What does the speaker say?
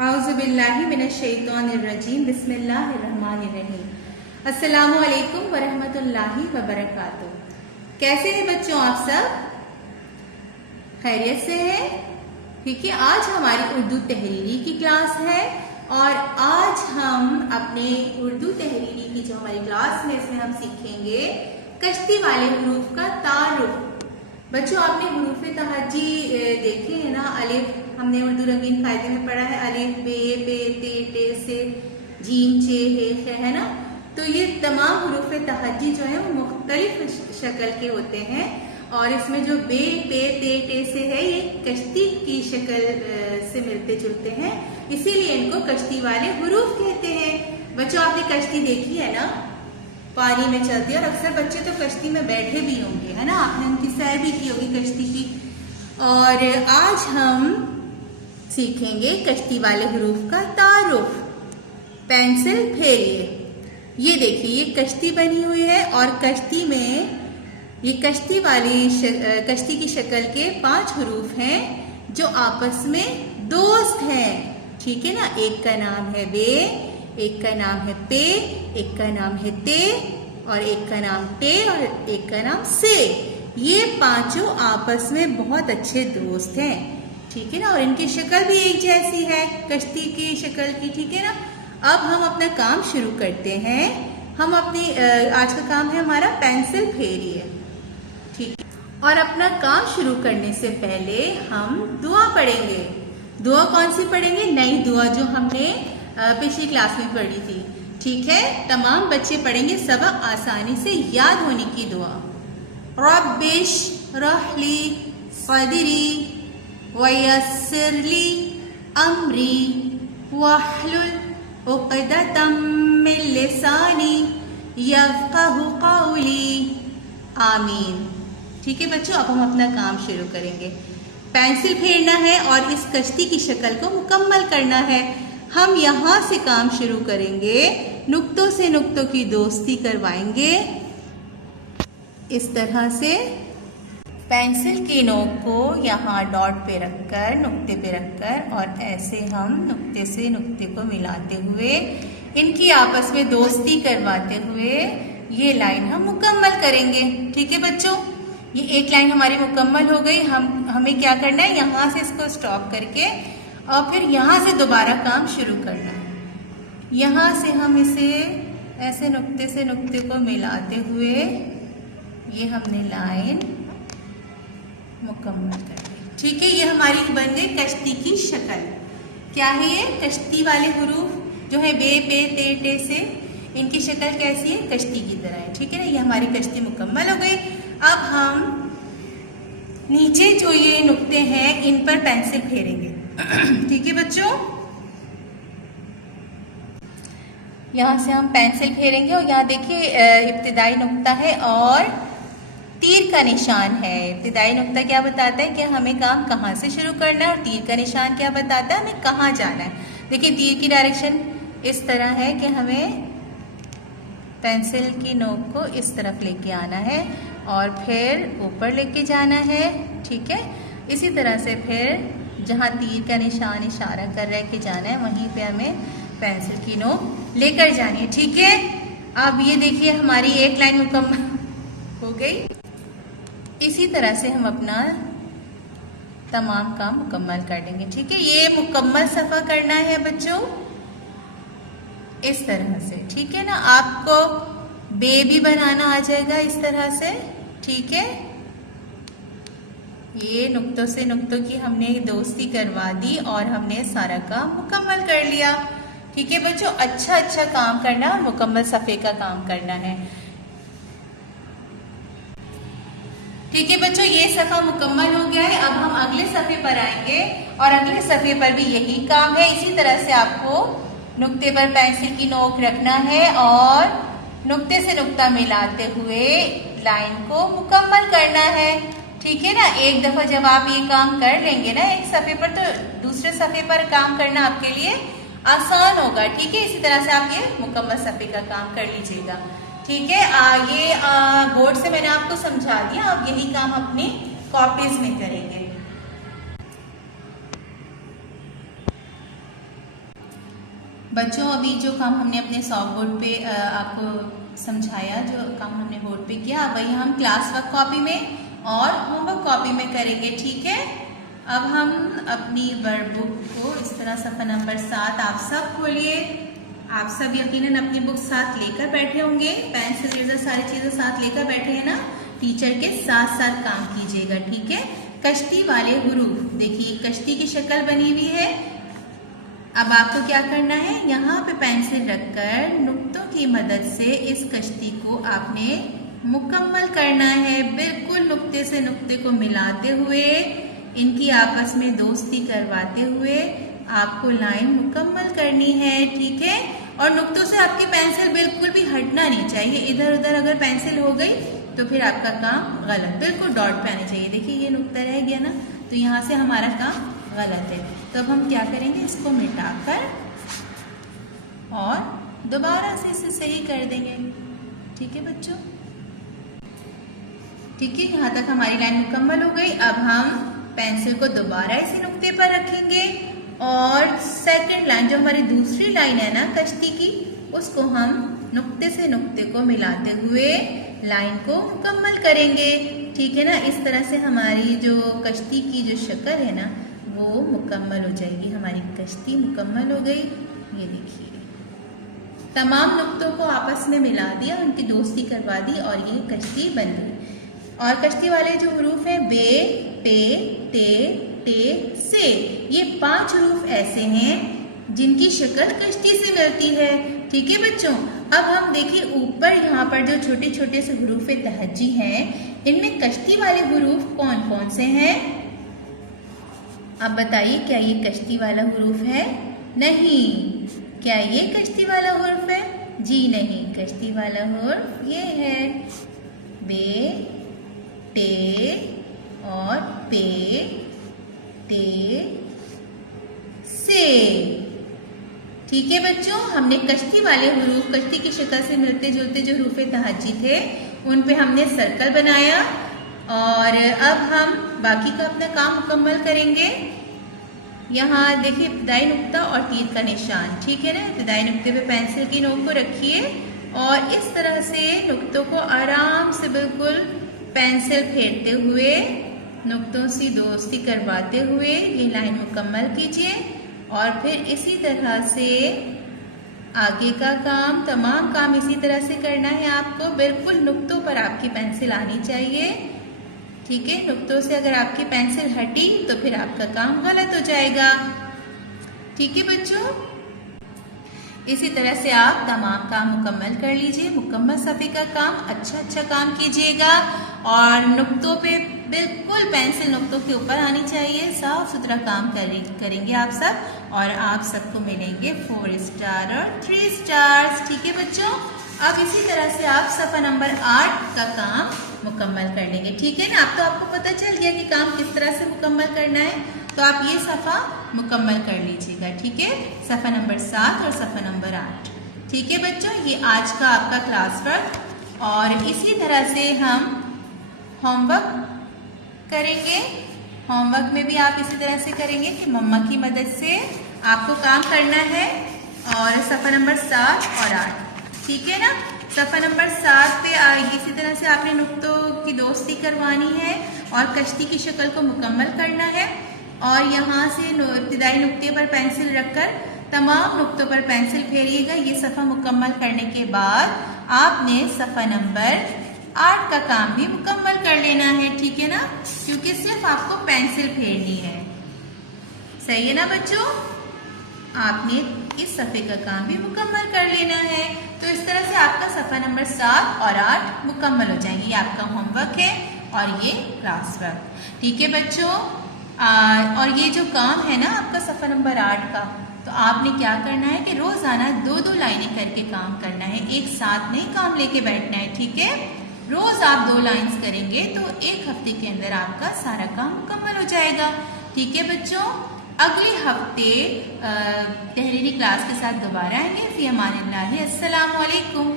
औज़ुबिल्लाहि मिनश्शैतानिर्रजीम बिस्मिल्लाहिर्रहमानिर्रहीम। अस्सलामु अलैकुम वरहमतुल्लाहि वबरकातुह। कैसे हैं बच्चों आप सब? खैरियत से हैं? ठीक है, आज हमारी उर्दू तहरीरी की क्लास है और आज हम अपने उर्दू तहरीरी की जो हमारी क्लास है इसमें हम सीखेंगे कश्ती वाले हुरूफ का तारुफ। बच्चों आपने हुरूफ तहज्जी देखे हैं ना, अलिफ हमने उर्दू रंगीन कायदे में पढ़ा है, अलिफ बे पे ते टे से जीम चे हे है ना। तो ये तमाम हुरूफ तहज्जी जो है वो मुख्तलिफ शक्ल के होते हैं और इसमें जो बे पे ते टे से है ये कश्ती की शक्ल से मिलते जुलते हैं, इसीलिए इनको कश्ती वाले हुरूफ कहते हैं। बच्चों आपने कश्ती देखी है ना, पानी में चलती है और अक्सर बच्चे तो कश्ती में बैठे भी होंगे, है ना, आपने उनकी सैर भी की होगी कश्ती की। और आज हम सीखेंगे कश्ती वाले हुरूफ का तारुफ। पेंसिल फेरिए। ये देखिए ये कश्ती बनी हुई है और कश्ती में ये कश्ती की शक्ल के 5 हुरूफ हैं जो आपस में दोस्त हैं, ठीक है ना। एक का नाम है बे, एक का नाम है पे, एक का नाम है ते और एक का नाम टे और एक का नाम से। ये पांचों आपस में बहुत अच्छे दोस्त हैं, ठीक है ना, और इनकी शक्ल भी एक जैसी है कश्ती की शक्ल की, ठीक है ना। अब हम अपना काम शुरू करते हैं। हम अपनी आज का काम है हमारा पेंसिल फेरिए, ठीक है। और अपना काम शुरू करने से पहले हम दुआ पढ़ेंगे। दुआ कौन सी पढ़ेंगे? नई दुआ जो हमने पिछली क्लास में पढ़ी थी, ठीक है। तमाम बच्चे पढ़ेंगे, सबक आसानी से याद होने की दुआ। रब्बिश रहली सदरी वयस्सिरली अमरी वहलुल उक़दतम मिन लिसानी यफ़क़हू क़ौली आमीन। ठीक है बच्चों, अब हम अपना काम शुरू करेंगे। पेंसिल फेरना है और इस कश्ती की शक्ल को मुकम्मल करना है। हम यहाँ से काम शुरू करेंगे, नुक्तों से नुक्तों की दोस्ती करवाएंगे। इस तरह से पेंसिल की नोक को यहाँ डॉट पे रखकर, नुक्ते पे रखकर और ऐसे हम नुक्ते से नुक्ते को मिलाते हुए इनकी आपस में दोस्ती करवाते हुए ये लाइन हम मुकम्मल करेंगे, ठीक है बच्चों। ये एक लाइन हमारी मुकम्मल हो गई। हमें क्या करना है, यहाँ से इसको स्टॉप करके और फिर यहाँ से दोबारा काम शुरू करना है। यहाँ से हम इसे ऐसे नुक्ते से नुक्ते को मिलाते हुए ये हमने लाइन मुकम्मल कर दी, ठीक है। ये हमारी बन गई कश्ती की शक्ल। क्या है ये? कश्ती वाले हुरूफ जो है बे पे ते टे से, इनकी शक्ल कैसी है? कश्ती की तरह है, ठीक है ना। ये हमारी कश्ती मुकम्मल हो गई। अब हम नीचे जो ये नुक्ते हैं इन पर पेंसिल फेरेंगे, ठीक है बच्चों। यहाँ से हम पेंसिल फेरेंगे और यहाँ देखिए इब्तिदाई नुक्ता है और तीर का निशान है। इब्तिदाई नुक्ता क्या बताता है कि हमें काम कहाँ से शुरू करना है और तीर का निशान क्या बताता है हमें कहाँ जाना है। देखिए तीर की डायरेक्शन इस तरह है कि हमें पेंसिल की नोक को इस तरफ लेके आना है और फिर ऊपर लेके जाना है, ठीक है। इसी तरह से फिर जहाँ तीर का निशान इशारा कर रहा है कि जाना है वहीं पे हमें पेंसिल की नोक लेकर जानी है, ठीक है। अब ये देखिए हमारी एक लाइन मुकम्मल हो गई। इसी तरह से हम अपना तमाम काम मुकम्मल कर देंगे, ठीक है। ये मुकम्मल सफ़ा करना है बच्चों इस तरह से, ठीक है ना। आपको बे भी बनाना आ जाएगा इस तरह से, ठीक है। ये नुक्तों से नुक्तों की हमने दोस्ती करवा दी और हमने सारा काम मुकम्मल कर लिया, ठीक है बच्चों। अच्छा काम करना, मुकम्मल सफ़े का काम करना है, ठीक है बच्चों। ये सफ़ा मुकम्मल हो गया है। अब हम अगले सफ़े पर आएंगे और अगले सफ़े पर भी यही काम है। इसी तरह से आपको नुक्ते पर पेंसिल की नोक रखना है और नुक्ते से नुक्ता मिलाते हुए लाइन को मुकम्मल करना है, ठीक है ना। एक दफ़ा जब आप ये काम कर लेंगे ना एक सफ़े पर, तो दूसरे सफ़े पर काम करना आपके लिए आसान होगा, ठीक है। इसी तरह से आप ये मुकम्मल सफ़े का काम कर लीजिएगा, ठीक है। ये बोर्ड से मैंने आपको समझा दिया, अब यही काम अपनी कॉपीज में करेंगे। बच्चों अभी जो काम हमने अपने सॉफ्ट बोर्ड पे आपको समझाया, जो काम हमने बोर्ड पे किया, अब वही हम क्लास वर्क कॉपी में और होमवर्क कॉपी में करेंगे, ठीक है। अब हम अपनी वर्कबुक को इस तरह सफ़ा नंबर 7 आप सब खोलिए। आप सब यकीनन अपनी बुक साथ लेकर बैठे होंगे, पेंसिल इरेज़र सारी चीज़ें साथ लेकर बैठे हैं ना। टीचर के साथ साथ काम कीजिएगा, ठीक है। कश्ती वाले हुरूफ, देखिए कश्ती की शक्ल बनी हुई है। अब आपको क्या करना है, यहाँ पे पेंसिल रखकर नुक्तों की मदद से इस कश्ती को आपने मुकम्मल करना है। बिल्कुल नुक्ते से नुक्ते को मिलाते हुए, इनकी आपस में दोस्ती करवाते हुए आपको लाइन मुकम्मल करनी है, ठीक है। और नुक्तों से आपकी पेंसिल बिल्कुल भी हटना नहीं चाहिए। इधर उधर अगर पेंसिल हो गई तो फिर आपका काम गलत, बिल्कुल डॉट पे आनी चाहिए। देखिए ये नुक्ता रह गया ना, तो यहाँ से हमारा काम गलत है। तो अब हम क्या करेंगे, इसको मिटाकर और दोबारा से इसे सही कर देंगे, ठीक है बच्चों। ठीक है, यहाँ तक हमारी लाइन मुकम्मल हो गई। अब हम पेंसिल को दोबारा इसी नुक्ते पर रखेंगे और सेकंड लाइन, जो हमारी दूसरी लाइन है ना कश्ती की, उसको हम नुक्ते से नुक्ते को मिलाते हुए लाइन को मुकम्मल करेंगे, ठीक है ना। इस तरह से हमारी जो कश्ती की जो शक्ल है ना वो मुकम्मल हो जाएगी। हमारी कश्ती मुकम्मल हो गई। ये देखिए तमाम नुक्तों को आपस में मिला दिया, उनकी दोस्ती करवा दी और ये कश्ती बन गई। और कश्ती वाले जो हरूफ हैं बे, पे, ते, टे, से, ये 5 हरूफ ऐसे हैं जिनकी शक्ल कश्ती से मिलती है, ठीक है बच्चों। अब हम देखिए ऊपर यहाँ पर जो छोटे छोटे से हरूफ तहज्जी हैं, इनमें कश्ती वाले हरूफ कौन कौन से हैं? अब बताइए, क्या ये कश्ती वाला हुरूफ है? नहीं। क्या ये कश्ती वाला हुरूफ है? जी नहीं। कश्ती वाला हुरूफ ये है बे, टे और पे, ते, से, ठीक है बच्चों। हमने कश्ती वाले हुरूफ, कश्ती की शक्ल से मिलते जुलते जो हरूफ तहज्जी थे, उन पे हमने सर्कल बनाया और अब हम बाकी का अपना काम मुकम्मल करेंगे। यहाँ देखिए इब्तिदाई नुक्ता और तीर का निशान, ठीक है ना। इब्तिदाई नुक्ते पे पेंसिल की नोक को रखिए और इस तरह से नुक्तों को आराम से बिल्कुल पेंसिल फेरते हुए, नुक्तों से दोस्ती करवाते हुए ये लाइन मुकम्मल कीजिए। और फिर इसी तरह से आगे का काम, तमाम काम इसी तरह से करना है आपको। बिल्कुल नुक्तों पर आपकी पेंसिल आनी चाहिए, ठीक है। नुक्तों से अगर आपकी पेंसिल हटी तो फिर आपका काम गलत हो जाएगा, ठीक है बच्चों। इसी तरह से आप तमाम काम मुकम्मल कर लीजिए। मुकम्मल सफ़े का काम अच्छा काम कीजिएगा और नुक्तों पे बिल्कुल पेंसिल नुक्तों के ऊपर आनी चाहिए। साफ सुथरा काम करेंगे आप सब और आप सबको मिलेंगे 4 स्टार और 3 स्टार्स, ठीक है बच्चों। अब इसी तरह से आप सफ़ा नंबर 8 का काम मुकम्मल कर लेंगे, ठीक है ना। अब तो आपको पता चल गया कि काम किस तरह से मुकम्मल करना है, तो आप ये सफ़ा मुकम्मल कर लीजिएगा, ठीक है। सफ़ा नंबर 7 और सफ़ा नंबर 8, ठीक है बच्चों। ये आज का आपका क्लास वर्क और इसी तरह से हम होमवर्क करेंगे। होमवर्क में भी आप इसी तरह से करेंगे कि मम्मा की मदद से आपको काम करना है। और सफ़ा नंबर 7 और 8, ठीक है ना। सफ़ा नंबर 7 पे इसी तरह से आपने नुक्तों की दोस्ती करवानी है और कश्ती की शक्ल को मुकम्मल करना है। और यहाँ से इब्तिदाई नुक्ते पर पेंसिल रखकर तमाम नुक्तों पर पेंसिल फेरिएगा। ये सफ़ा मुकम्मल करने के बाद आपने सफ़ा नंबर 8 का काम भी मुकम्मल कर लेना है, ठीक है ना, क्योंकि सिर्फ आपको पेंसिल फेरनी है। सही है ना बच्चों। आपने इस सफ़े का काम भी मुकम्मल कर लेना है। तो इस तरह से आपका सफ़ा नंबर 7 और 8 मुकम्मल हो जाएंगे। ये आपका होमवर्क है और ये क्लास वर्क, ठीक है बच्चों। और ये जो काम है ना आपका सफ़ा नंबर 8 का, तो आपने क्या करना है कि रोज़ाना 2-2 लाइनें करके काम करना है। एक साथ नहीं काम लेके बैठना है, ठीक है। रोज़ आप 2 लाइन्स करेंगे तो 1 हफ्ते के अंदर आपका सारा काम मुकम्मल हो जाएगा, ठीक है बच्चों। अगले हफ्ते तहरीरी क्लास के साथ दोबारा आएंगे। फ़ी अमानिल्लाह, अस्सलामु अलैकुम।